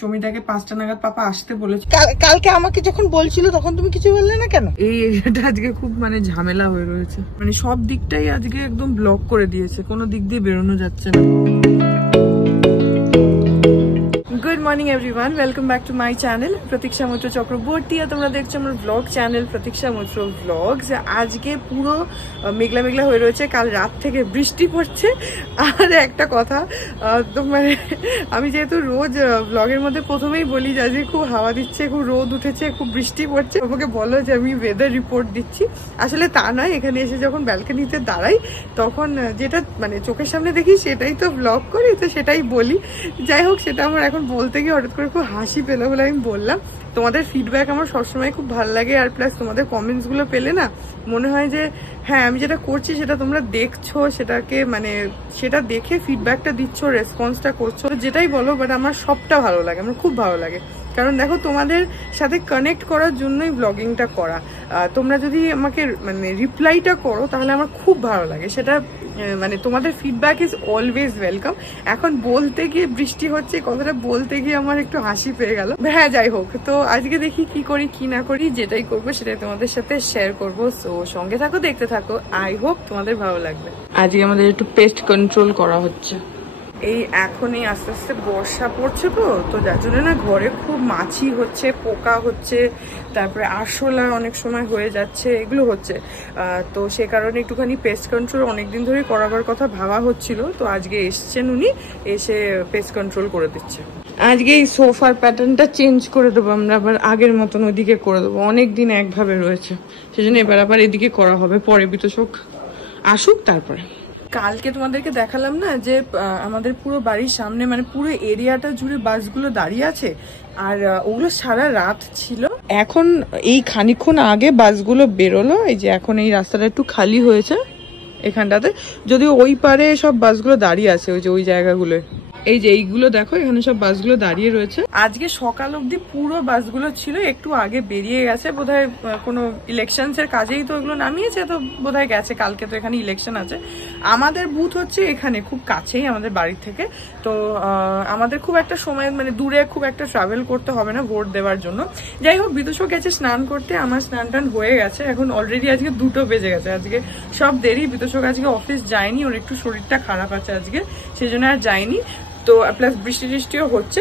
সমিতাকে 5টা নাগাদ পাপা আসতে বলেছে। কালকে আমাকে যখন বলছিল তখন তুমি কিছু বললে না কেন? এই এরিয়াটা আজকে খুব মানে ঝামেলা হয়ে রয়েছে, মানে সব দিকটাই আজকে একদম ব্লক করে দিয়েছে, কোনো দিক দিয়ে বেরোনো যাচ্ছে না। Good morning everyone, welcome back to my channel প্রতীক্ষা মৈত্র চক্রবর্তী। আর তোমরা দেখছো আমার ব্লগ চ্যানেল প্রতীক্ষা মৈত্র ব্লগস। আজকে পুরো মেঘলা মেঘলা হয়ে রয়েছে, কাল রাত থেকে বৃষ্টি পড়ছে। আর একটা কথা, তো মানে আমি যেহেতু রোজ ব্লগের মধ্যে প্রথমেই বলি যে আজকে খুব হাওয়া দিচ্ছে, খুব রোদ উঠেছে, খুব বৃষ্টি পড়ছে, আমাকে বলো যে আমি ওয়েদার রিপোর্ট দিচ্ছি। আসলে তা নয়, এখানে এসে যখন ব্যালকনিতে দাঁড়াই তখন যেটা মানে চোখের সামনে দেখি সেটাই তো ব্লগ করি, তো সেটাই বলি। যাই হোক, সেটা আমার এখন বলতে গিয়ে হঠাৎ করে খুব হাসি পেলো বলে আমি বললাম। তোমাদের ফিডব্যাক আমার সবসময় খুব ভালো লাগে, আর প্লাস তোমাদের কমেন্টস গুলো পেলে না মনে হয় যে হ্যাঁ আমি যেটা করছি সেটা তোমরা দেখছো, সেটাকে মানে সেটা দেখে ফিডব্যাকটা দিচ্ছ, রেসপন্সটা করছো, যেটাই বলো, বাট আমার সবটা ভালো লাগে, আমার খুব ভালো লাগে। কারণ দেখো, তোমাদের সাথে কানেক্ট করার জন্যই ব্লগিংটা করা। তোমরা যদি আমাকে মানে রিপ্লাইটা করো তাহলে আমার খুব ভালো লাগে, সেটা মানে তোমাদের ফিডব্যাক ইজ অলওয়েজ ওয়েলকাম। এখন বলতে গিয়ে বৃষ্টি হচ্ছে, কথাটা বলতে গিয়ে আমার একটু হাসি পেয়ে গেল। হ্যাঁ যাই হোক, তো আজকে দেখি কি করি কি না করি, যেটাই করবো সেটাই তোমাদের সাথে শেয়ার করবো। সো সঙ্গে থাকো, দেখতে থাকো, আই হোপ তোমাদের ভালো লাগবে। আজকে আমাদের একটু পেস্ট কন্ট্রোল করা হচ্ছে। এই এখনই আস্তে আস্তে বর্ষা পড়ছে, তো যার জন্য না ঘরে খুব মাছি হচ্ছে, পোকা হচ্ছে, তারপরে আরশোলা অনেক সময় হয়ে যাচ্ছে, এগুলো হচ্ছে। তো সে কারণে একটুখানি পেস্ট কন্ট্রোল অনেকদিন ধরে করাবার কথা ভাবা হচ্ছিল, তো আজকে এসছেন উনি, এসে পেস্ট কন্ট্রোল করে দিচ্ছে। আজকে এই সোফার প্যাটার্নটা চেঞ্জ করে দেবো আমরা, আবার আগের মতন ওইদিকে করে দেবো, অনেকদিন একভাবে রয়েছে, সেজন্য এবার আবার এদিকে করা হবে, পরে বিতোষক আসুক তারপরে। কালকে তোমাদেরকে দেখালাম না যে আমাদের পুরো বাড়ির সামনে মানে পুরো এরিয়াটা জুড়ে বাসগুলো দাঁড়িয়ে আছে, আর ওগুলো সারা রাত ছিল। এখন এই খানিকক্ষণ আগে বাসগুলো বেরোলো, এই যে এখন এই রাস্তাটা একটু খালি হয়েছে এখানটাতে, যদিও ওই পারে সব বাসগুলো দাঁড়িয়ে আছে, ওই যে ওই জায়গাগুলো, এই যে এইগুলো দেখো, এখানে সব বাসগুলো দাঁড়িয়ে রয়েছে। আজকে সকাল অবধি পুরো বাসগুলো ছিল, একটু আগে বেরিয়ে গেছে বোধহয়, কোনো ইলেকশনস এর কাজেই তো এগুলো নামিয়েছে, তো বোধহয় গেছে, কালকে তো এখানে ইলেকশন আছে। আমাদের বুথ হচ্ছে এখানে খুব কাছেই আমাদের বাড়ি থেকে, তো আমাদের খুব একটা সময় মানে দূরে খুব একটা ট্রাভেল করতে হবে না ভোট দেওয়ার জন্য। যাই হোক, বিতোষও গেছে স্নান করতে, আমার স্নান টান হয়ে গেছে, এখন অলরেডি আজকে 2টো বেজে গেছে, আজকে সব দেরি। বিতোষক আজকে অফিস যায়নি, ওর একটু শরীরটা খারাপ আছে আজকে, সেই জন্য আর যায়নি, তো প্লাস বৃষ্টি টিষ্টিও হচ্ছে।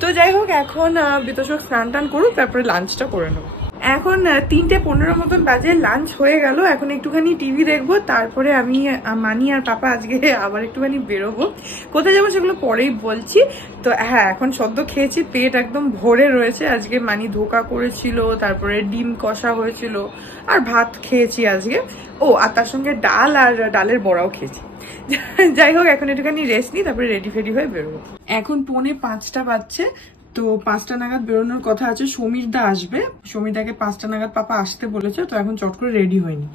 তো যাই হোক, এখন বিতোষক স্নান টান করুক, তারপরে লাঞ্চটা করে নেবো। এখন 3:15 মতন বাজে, লাঞ্চ হয়ে গেল, এখন একটুখানি টিভি দেখবো, তারপরে আমি মানি আর পাপা আজকে আবার একটুখানি বেরোবো। কোথায় যাবো সেগুলো পরেই বলছি। তো হ্যাঁ, এখন সদ্য খেয়েছি, পেট একদম ভরে রয়েছে। আজকে মানি ধোকা করেছিল, তারপরে ডিম কষা হয়েছিল, আর ভাত খেয়েছি আজকে। ও আর তার সঙ্গে ডাল আর ডালের বড়াও খেয়েছি। যাই হোক, এখন একটুখানি রেস্ট নিই, তারপরে রেডি ফেডি হয়ে বেরোবো। এখন 4:45 বাজছে, তো 5টা নাগাদ বেরোনোর কথা আছে। সমীরদা আসবে, সমীরদাকে 5টা নাগাদ পাপা আসতে বলেছে, তো এখন চট করে রেডি হয়নি।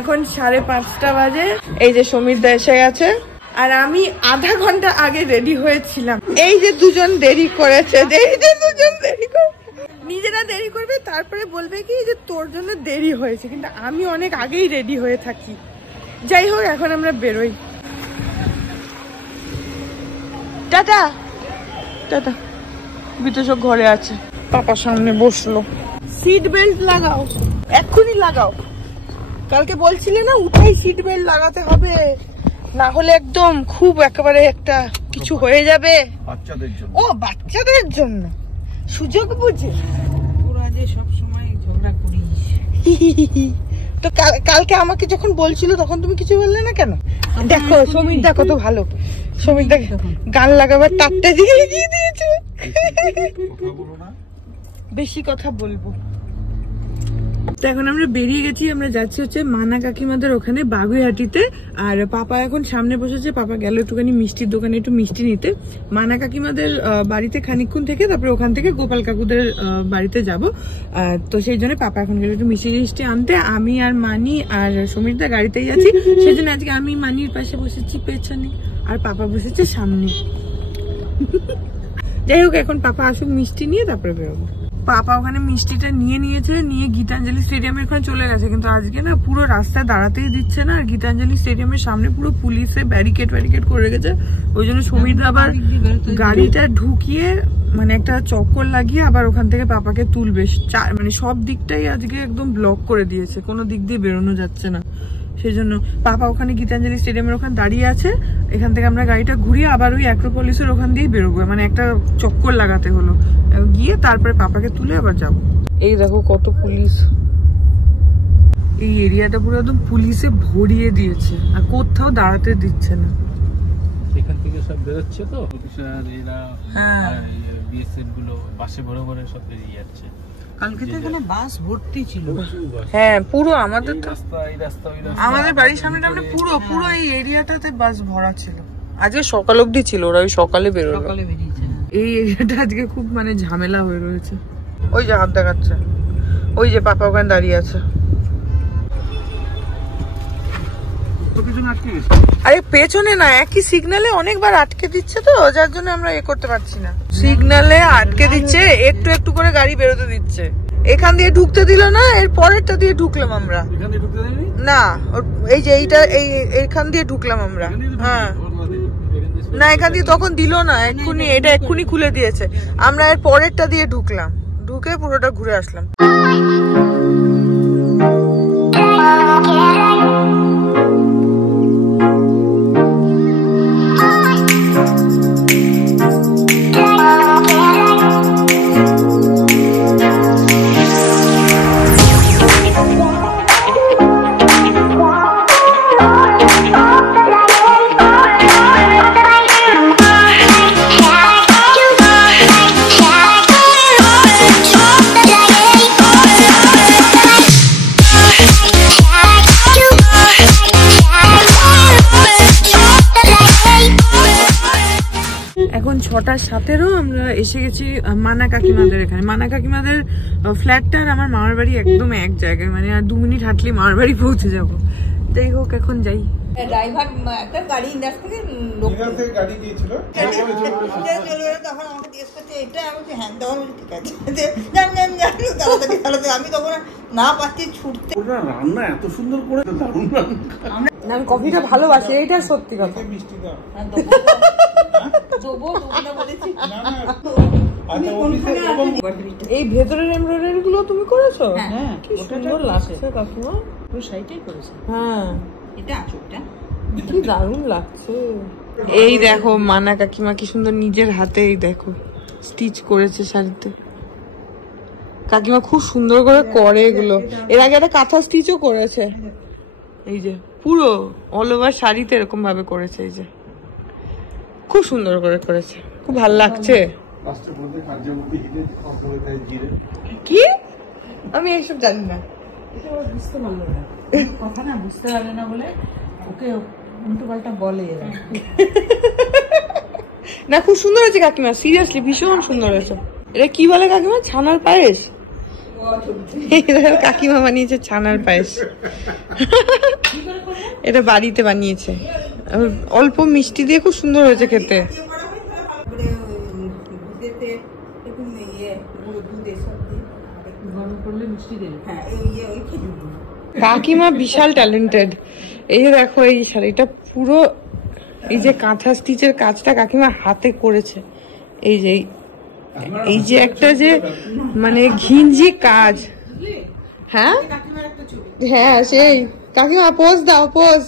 এখন 5:30 বাজে, এই যে সমীরদা এসে গেছে, আর আমি আধা ঘন্টা আগে রেডি হয়েছিলাম। এই যে দুজন দেরি করেছে, এই যে দুজন দেরি করে, নিজেরা দেরি করবে, তারপরে বলবে কি যে তোর জন্য দেরি হয়েছে, কিন্তু আমি অনেক আগেই রেডি হয়ে থাকি। যাই হোক, এখন আমরা বেরোই। Tata tata. বিতোষক ঘরে আছে, পাপার সামনে বসলো। সিট বেল্ট লাগাও, এক্ষুনি লাগাও, কালকে বলছিলে না উঠেই সিট বেল্ট লাগাতে হবে, না হলে একদম খুব একেবারে একটা কিছু হয়ে যাবে বাচ্চাদের জন্য। ও বাচ্চাদের জন্য, সুযোগ বুঝে পুরো যে সব সময় ঝগড়া করিস। তো কালকে আমাকে যখন বলছিল তখন তুমি কিছু বললে না কেন? দেখো সমীরদা কত ভালো, সমীরদা গান লাগাবার তারটা দিয়ে দিয়েছে। বেশি কথা বলবো, তো এখন আমরা বেরিয়ে গেছি, আমরা যাচ্ছি হচ্ছে মানা কাকিমাদের ওখানে বাগুইহাটিতে। আর পাপা এখন সামনে বসেছে, পাপা গেল একটুখানি মিষ্টির দোকানে একটু মিষ্টি নিতে। মানা কাকিমাদের বাড়িতে খানিকক্ষণ থেকে তারপরে ওখান থেকে গোপাল কাকুদের বাড়িতে যাব। তো সেই জন্য পাপা এখন গেল একটু মিষ্টি আনতে। আমি আর মানি আর সমীরদা গাড়িতেই যাচ্ছি, সেই জন্য আজকে আমি মানির পাশে বসেছি পেছনে আর পাপা বসেছে সামনে। যাই হোক, এখন পাপা আসুক মিষ্টি নিয়ে তারপরে বেরোবো। পাপা ওখানে মিষ্টিটা নিয়েছে, নিয়ে গীতাঞ্জলি স্টেডিয়ামের ওখানে চলে গেছে। কিন্তু আজকে না পুরো রাস্তায় দাঁড়াতেই দিচ্ছে না, আর গীতাঞ্জলি স্টেডিয়ামের সামনে পুরো পুলিশে ব্যারিকেড করে রেখেছে। ওই জন্য সমীর আবার গাড়িটা ঢুকিয়ে মানে একটা চক্কর লাগিয়ে আবার ওখান থেকে পাপাকে তুলবে। মানে সব দিকটাই আজকে একদম ব্লক করে দিয়েছে, কোনো দিক দিয়ে বেরোনো যাচ্ছে না। সেই জন্য পাপা ওখানে গীতাঞ্জলি স্টেডিয়ামের ওখানে দাঁড়িয়ে আছে। এখান থেকে আমরা গাড়িটা ঘুরিয়ে আবার ওই অ্যাক্রোপলিসের ওখান দিয়েই বেরোবো, মানে একটা চক্কর লাগাতে হলো, গিয়ে তারপরে পাপাকে তুলে আবার যাব। এই দেখো কত পুলিশ, এই এরিয়াটা পুরো একদম পুলিশে ভরিয়ে দিয়েছে, আর কোথাও দাঁড়াতে দিচ্ছে না। এখান থেকে সব বেরোচ্ছে তো অফিসার এরা, বিএসএফ গুলো বাসে ভরে ভরে সব বেরিয়ে যাচ্ছে। কালকে তো এখানে বাস ভর্তি ছিল। হ্যাঁ, পুরো আমাদের আমাদের বাড়ির সামনে পুরো এই এরিয়াটাতে বাস ভরা ছিল। আজকে সকাল অবধি ছিল, ওরা ওই সকালে বেরোলো। এই এরিয়াটা আজকে খুব মানে ঝামেলা হয়ে রয়েছে। ওই যে হাত দেখাচ্ছে, ওই যে পাপা ওখানে দাঁড়িয়ে আছে। আরে পেছনে না, একই সিগন্যালে অনেকবার আটকে দিচ্ছে তো, যার জন্য আমরা করতে পারছি না। সিগন্যালে আটকে দিচ্ছে, একটু একটু করে গাড়ি বেরোতে দিচ্ছে। এখান দিয়ে ঢুকতে দিল না, এর পরেরটা দিয়ে ঢুকলাম আমরা। না, এই যে এইখান দিয়ে ঢুকলাম আমরা। হ্যাঁ না, এখান দিয়ে তখন দিল না, এক্ষুনি খুলে দিয়েছে। আমরা এর পরেরটা দিয়ে ঢুকলাম, ঢুকে পুরোটা ঘুরে আসলাম। এখন 6:07 আমরা এসে গেছি মানা কাকিমাদের এখানে। মানা কাকিমাদের ফ্ল্যাটটা আর আমার মামার বাড়ি একদম এক জায়গায়, মানে আর 2 মিনিট হাঁটলে মামার বাড়ি পৌঁছে যাবো। যাই হোক, এখন যাই। ড্রাইভার একটা গাড়ি ইন্ডাস্ট্রি থেকে গাড়ি দিয়েছিল, তখন আমাকে জিজ্ঞেস করছে এটা, আমি হ্যাঁ, তখন ঠিক আছে তাড়াতাড়ি। আমি তখন না পাচ্ছি ছুটতে। রান্না এত সুন্দর করে, দারুণ রান্না। আমি কফিটা ভালোবাসি, এইটা সত্যি কথা। এই ভেতরের এমব্রয়ডারি গুলো তুমি করেছো? হ্যাঁ, কি সুন্দর লাগছে কাকিমা। পুরো শাড়িটাই করেছে। হ্যাঁ, এটা আঁচলটা কি দারুণ লাগছে। এই দেখো মানা কাকিমা কি সুন্দর নিজের হাতে এই দেখো স্টিচ করেছে শাড়িতে। কাকিমা খুব সুন্দর করে করে এগুলো। এর আগে একটা কাঁথা স্টিচও করেছে, এই যে পুরো অল ওভার শাড়িতে এরকম ভাবে করেছে। এই যে খুব সুন্দর করে করেছে, খুব ভালো লাগছে। কি আমি এইসব জানি না, বুঝতে পারলো না কথা, না বুঝতে পারবে না বলে ওকে উল্টো পাল্টা বলে। না, খুব সুন্দর হয়েছে কাকিমা, সিরিয়াসলি ভীষণ সুন্দর হয়েছে। এটা কি বলে কাকিমা? ছানার পায়েস। কাকিমা বানিয়েছে ছানার পায়েস। এটা বাড়িতে বানিয়েছে, অল্প মিষ্টি দিয়ে খুব সুন্দর হয়েছে খেতে। কাকিমা বিশাল ট্যালেন্টেড। এই যে দেখো এই শাড়িটা পুরো এই যে কাঁথা স্টিচের কাজটা কাকিমা হাতে করেছে। এই যে একটা যে মানে ঘিঞ্জি কাজ। হ্যাঁ হ্যাঁ, সেই কাকিমা পোজ দাও, পোজ।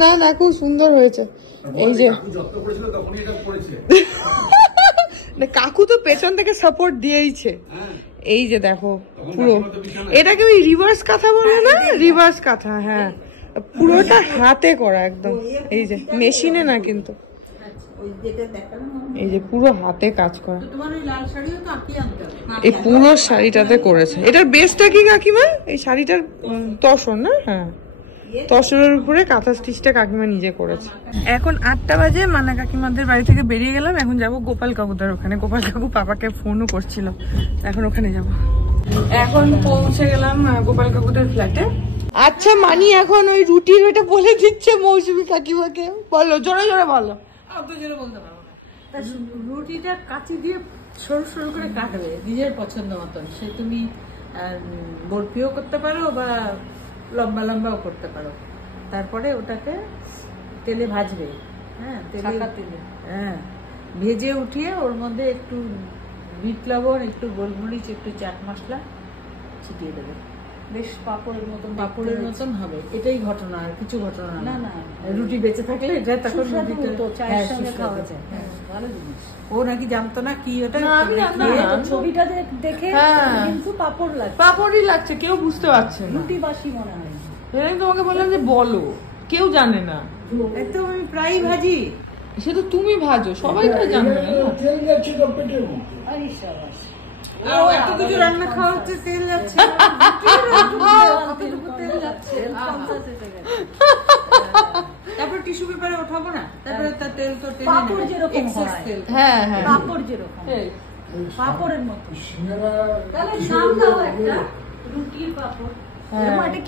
না না, খুব সুন্দর হয়েছে। এই যে কাকু তো পেছন থেকে সাপোর্ট দিয়েইছে। এই যে দেখো পুরো এটাকে ওই রিভার্স কাঁথা বলে না, রিভার্স কাঁথা। হ্যাঁ, পুরোটা হাতে করা একদম। এই যে মেশিনে না কিন্তু। ওই যেটা দেখালাম এই যে পুরো হাতে কাজ করা, তোমার ওই লাল শাড়িও তো আঁকিয়ে আনতে হবে। এই পুরো শাড়িটাতে করেছে। এটার বেসটা কি কাকিমা? এই শাড়িটার তসর না? হ্যাঁ, তসরের উপরে কাঁথা স্টিচটা কাকিমা নিজে করেছে। এখন 8টা বাজে, মানা কাকিমাদের বাড়ি থেকে বেরিয়ে গেলাম। এখন যাব গোপাল কাকুদার ওখানে। গোপাল কাকু পাপাকে ফোনও করছিল, এখন ওখানে যাব। এখন পৌঁছে গেলাম গোপাল কাকুদের ফ্ল্যাটে। আচ্ছা মানি এখন ওই রুটির ওইটা বলে দিচ্ছে মৌসুমী কাকিমাকে। বলো, জোরে জোরে বলো। অত জোরে বলতে পারবো না। রুটিটা কাঁচি দিয়ে সরু সরু করে কাটবে নিজের পছন্দ মতন। সে তুমি বরফিও করতে পারো বা লম্বা লম্বাও করতে পারো। তারপরে ওটাকে তেলে ভাজবে। হ্যাঁ, তেলে হ্যাঁ ভেজে উঠিয়ে ওর মধ্যে একটু বিট লবণ, একটু গোলমরিচ, একটু চাট মশলা ছিটিয়ে দেবে। বেশ পাপড়ের মতন হবে। এটাই ঘটনা, আর কিছু ঘটনা না। না, রুটি বেঁচে থাকলে এটা তখন চায়ের সঙ্গে খাওয়া যায়। ভালো জিনিস। ও নাকি জানতো না কি ওটা, ছবিটা দেখে কিন্তু পাপড় লাগছে, পাপড়ই লাগছে, কেউ বুঝতে পারছে না। রুটি বাসি মনে হয়। তোমাকে বললাম যে বলো, কেউ জানে না। একদম আমি প্রায় ভাজি। সে তো তুমি ভাজো, সবাই তো জানবে না। এত কিছু রান্না খাওয়া হচ্ছে, তেল যাচ্ছে। তারপর টিস্যু পেপারে ওঠাবো না, তারপরে তার তেল তো তেল। হ্যাঁ হ্যাঁ, পাপড় যেরকম, পাপড়ের মতো। তাহলে নাম দাও একটা, রুটির পাপড়।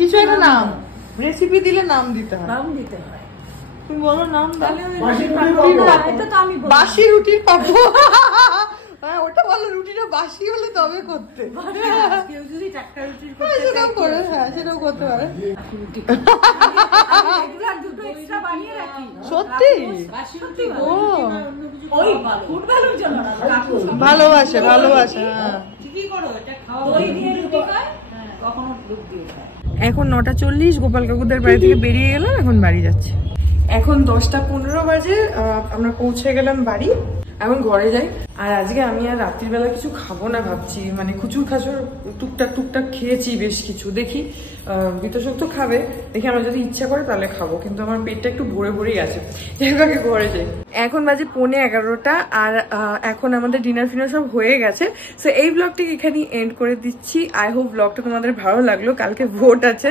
কিছু একটা নাম, রেসিপি দিলে নাম দিতে হয়। নাম দিতে হয়, তুমি বলো নাম। বাসি রুটির পাপড়। হ্যাঁ, ওটা বলো, রুটিটা বাসি হলে তবে করতে। কেউ যদি টাটকা রুটির সেটাও করে, হ্যাঁ সেটাও করতে পারে। সত্যি? ও ভালোবাসে, ভালোবাসে। এখন 9:40, গোপাল কাকুদের বাড়ি থেকে বেরিয়ে গেলাম, এখন বাড়ি যাচ্ছে। এখন 10:15 বাজে, আমরা পৌঁছে গেলাম বাড়ি। এখন ঘরে যাই। আর আজকে আমি আর রাত্রির বেলা কিছু খাবো না ভাবছি, মানে খুচুর খাচুর টুকটাক খেয়েছি বেশ কিছু। দেখি বিতোষক তো খাবে, দেখি আমার যদি ইচ্ছা করে তাহলে খাবো, কিন্তু আমার পেটটা একটু ভরেই আছে। এভাবে ঘরে যাই। এখন বাজে 11:15, আর এখন আমাদের ডিনার ফিনার সব হয়ে গেছে। সো এই ব্লগটিকে এখানেই এন্ড করে দিচ্ছি। আই হোপ ব্লগটা তোমাদের ভালো লাগলো। কালকে ভোট আছে,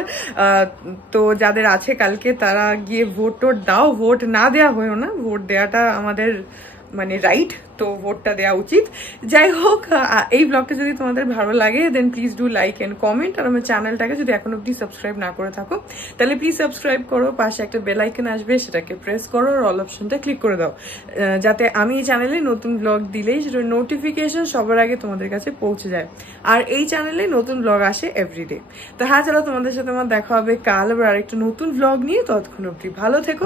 তো যাদের আছে কালকে তারা গিয়ে ভোট টোট দাও। ভোট না দেওয়া হয়েও না, ভোট দেওয়াটা আমাদের মানে রাইট, তো ভোটটা দেওয়া উচিত। যাই হোক, এই ব্লগটা যদি তোমাদের ভালো লাগে then please do like and comment. আর আমার চ্যানেলটাকে যদি এখন অব্দি সাবস্ক্রাইব না করে থাকো তাহলে প্লিজ সাবস্ক্রাইব করো। পাশে একটা বেল আইকন আসবে, সেটাকে প্রেস করো, আর অল অপশনটা ক্লিক করে দাও, যাতে আমি এই চ্যানেলে নতুন ব্লগ দিলেই সেটার নোটিফিকেশন সবার আগে তোমাদের কাছে পৌঁছে যায়। আর এই চ্যানেলে নতুন ব্লগ আসে এভরিডে। তো হ্যাঁ, চলো, তোমাদের সাথে আমার দেখা হবে কাল আবার আরেকটা নতুন ব্লগ নিয়ে। ততক্ষণ অব্দি ভালো থেকো।